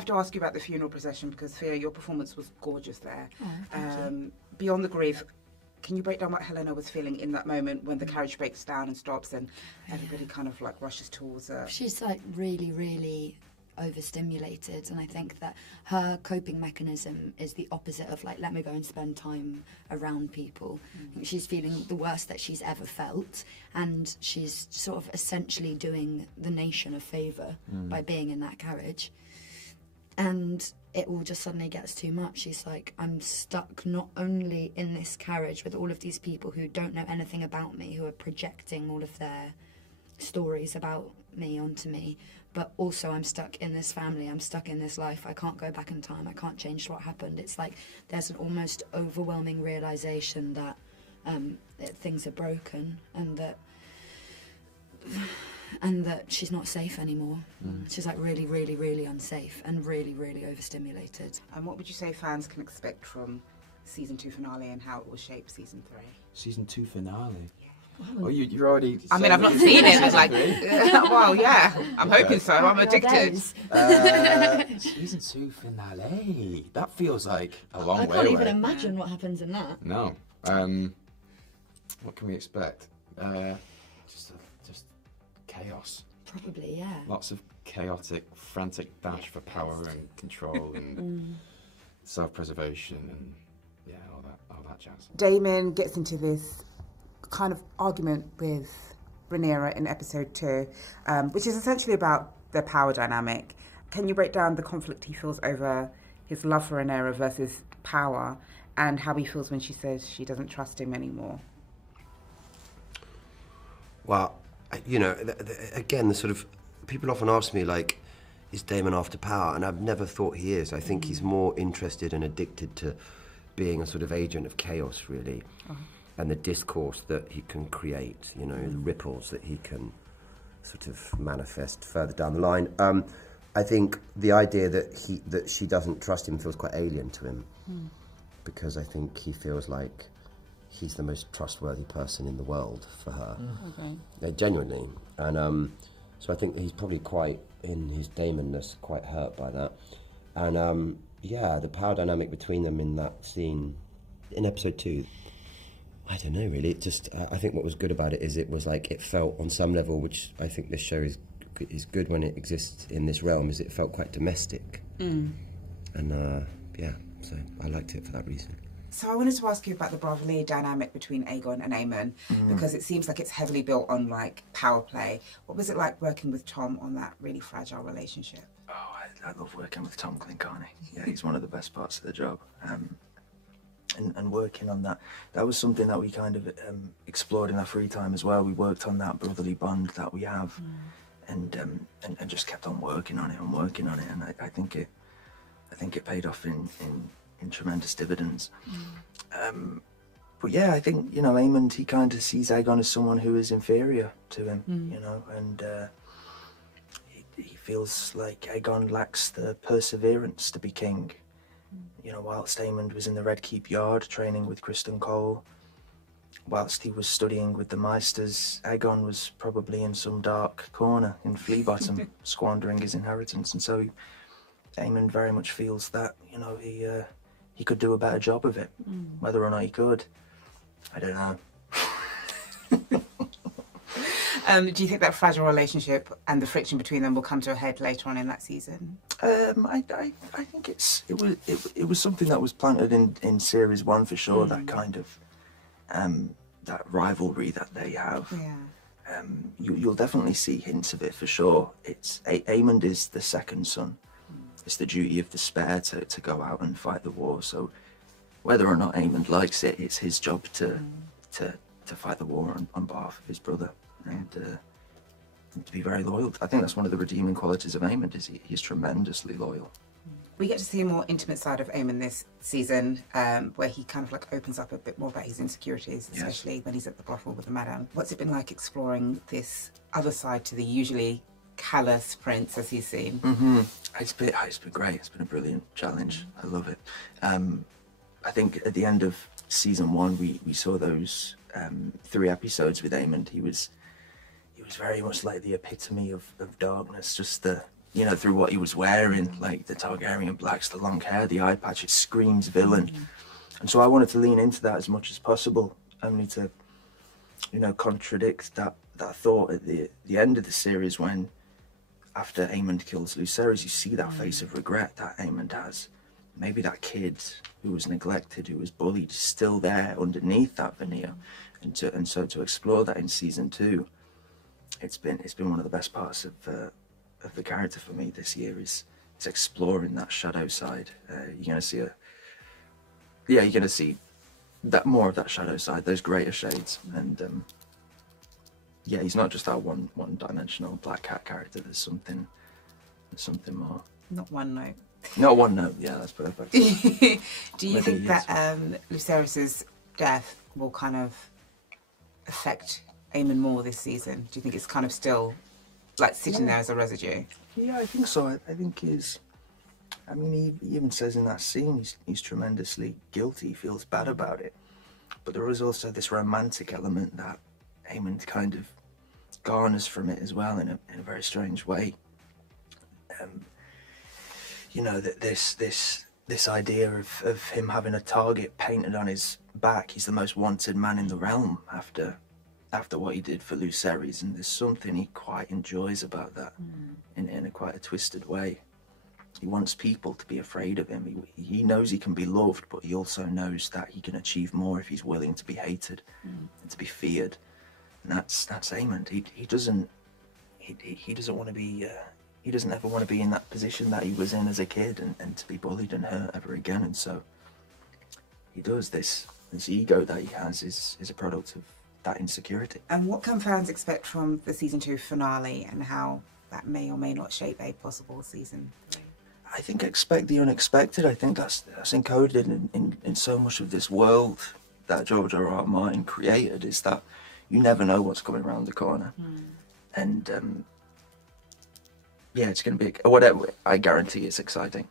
have to ask you about the funeral procession because, Phia, your performance was gorgeous there. Oh, thank you. Beyond the grief, can you break down what Helaena was feeling in that moment when the carriage breaks down and stops and everybody kind of like rushes towards her? She's like really, really overstimulated, and I think that her coping mechanism is the opposite of like, let me go and spend time around people. I think she's feeling the worst that she's ever felt, and she's sort of essentially doing the nation a favour by being in that carriage. And it all just suddenly gets too much. She's like, I'm stuck not only in this carriage with all of these people who don't know anything about me, who are projecting all of their stories about me onto me, but also I'm stuck in this family, I'm stuck in this life, I can't go back in time, I can't change what happened. It's like there's an almost overwhelming realisation that things are broken and that she's not safe anymore. She's like really, really, really unsafe and really, really overstimulated. And what would you say fans can expect from season 2 finale and how it will shape season 3? Season 2 finale? Yeah. Oh, you're already... I mean, I've not seen it. It's like, well, yeah, I'm hoping so. I'm addicted. Season 2 finale. That feels like a long I way can't away. even imagine what happens in that. No. What can we expect? Just chaos. Probably, yeah. Lots of chaotic, frantic dash for power and control and self-preservation and all that jazz. Damon gets into this kind of argument with Rhaenyra in episode 2, which is essentially about their power dynamic. Can you break down the conflict he feels over his love for Rhaenyra versus power, and how he feels when she says she doesn't trust him anymore? Well, you know, again, the sort of people often ask me like, is Damon after power? And I've never thought he is. I think he's more interested and addicted to being a sort of agent of chaos, really. And the discourse that he can create, you know, the ripples that he can sort of manifest further down the line. I think the idea that she doesn't trust him feels quite alien to him, because I think he feels like he's the most trustworthy person in the world for her. Genuinely. And so I think he's probably quite, in his Damonness, quite hurt by that. And the power dynamic between them in that scene in episode 2, I don't know, really. It just, I think what was good about it is it was like, it felt on some level, which I think this show is good when it exists in this realm, is it felt quite domestic. And so I liked it for that reason. So I wanted to ask you about the brotherly dynamic between Aegon and Aemon, because it seems like it's heavily built on like power play. What was it like working with Tom on that really fragile relationship? Oh, I love working with Tom Glynn, Carney. Yeah, he's one of the best parts of the job. And working on that was something that we kind of explored in our free time as well. We worked on that brotherly bond that we have, and just kept on working on it, and I think it paid off in tremendous dividends. But yeah, I think, you know, Aemond, he kind of sees Aegon as someone who is inferior to him, you know, and he feels like Aegon lacks the perseverance to be king. You know, whilst Aemond was in the Red Keep yard training with Kristen Cole, whilst he was studying with the Meisters, Aegon was probably in some dark corner in Flea Bottom, squandering his inheritance. And so Aemond very much feels that, you know, he could do a better job of it. Whether or not he could, I don't know. Do you think that fragile relationship and the friction between them will come to a head later on in that season? I think it was something that was planted in series 1 for sure. That kind of that rivalry that they have. Yeah. You'll definitely see hints of it for sure. It's Aemond is the second son. It's the duty of the spare to go out and fight the war. So whether or not Aemond likes it, it's his job to fight the war on behalf of his brother. And to be very loyal. I think that's one of the redeeming qualities of Aemond, is he's tremendously loyal. We get to see a more intimate side of Aemon this season, where he kind of like opens up a bit more about his insecurities, especially when he's at the brothel with the madam. What's it been like exploring this other side to the usually callous prince as he's seen? It's been great. It's been a brilliant challenge. I love it. I think at the end of season 1, we saw those 3 episodes with Aemond. He was very much like the epitome of darkness, just the you know, through what he was wearing, like the Targaryen blacks, the long hair, the eye patch, it screams villain. And so I wanted to lean into that as much as possible, only to, you know, contradict that thought at the end of the series when, after Aemond kills Lucerys, you see that face of regret that Aemond has. Maybe that kid who was neglected, who was bullied, is still there underneath that veneer. And so to explore that in season 2, it's been one of the best parts of the character for me this year, is exploring that shadow side. You're gonna see you're gonna see that more of that shadow side, those greater shades, and he's not just that one-dimensional black cat character. There's something more. Not one note. Not one note. Yeah, that's perfect. Do you think that Lucerys's death will kind of affect Aemon more this season? Do you think it's kind of still like sitting there as a residue? Yeah, I think so. I think I mean, he even says in that scene he's tremendously guilty. He feels bad about it. But there is also this romantic element that Aemon kind of garners from it as well in a very strange way. You know, that this idea of him having a target painted on his back. He's the most wanted man in the realm after what he did for Lucerys, and there's something he quite enjoys about that in a quite a twisted way. He wants people to be afraid of him. He knows he can be loved, but he also knows that he can achieve more if he's willing to be hated and to be feared. And that's Aemond. He doesn't want to be. He doesn't ever want to be in that position that he was in as a kid and to be bullied and hurt ever again. And so he does this ego that he has is a product of that insecurity. And what can fans expect from the season 2 finale, and how that may or may not shape a possible season 3? I think expect the unexpected. I think that's encoded in so much of this world that George R.R. Martin created, is that you never know what's coming around the corner. And it's going to be, whatever, I guarantee it's exciting.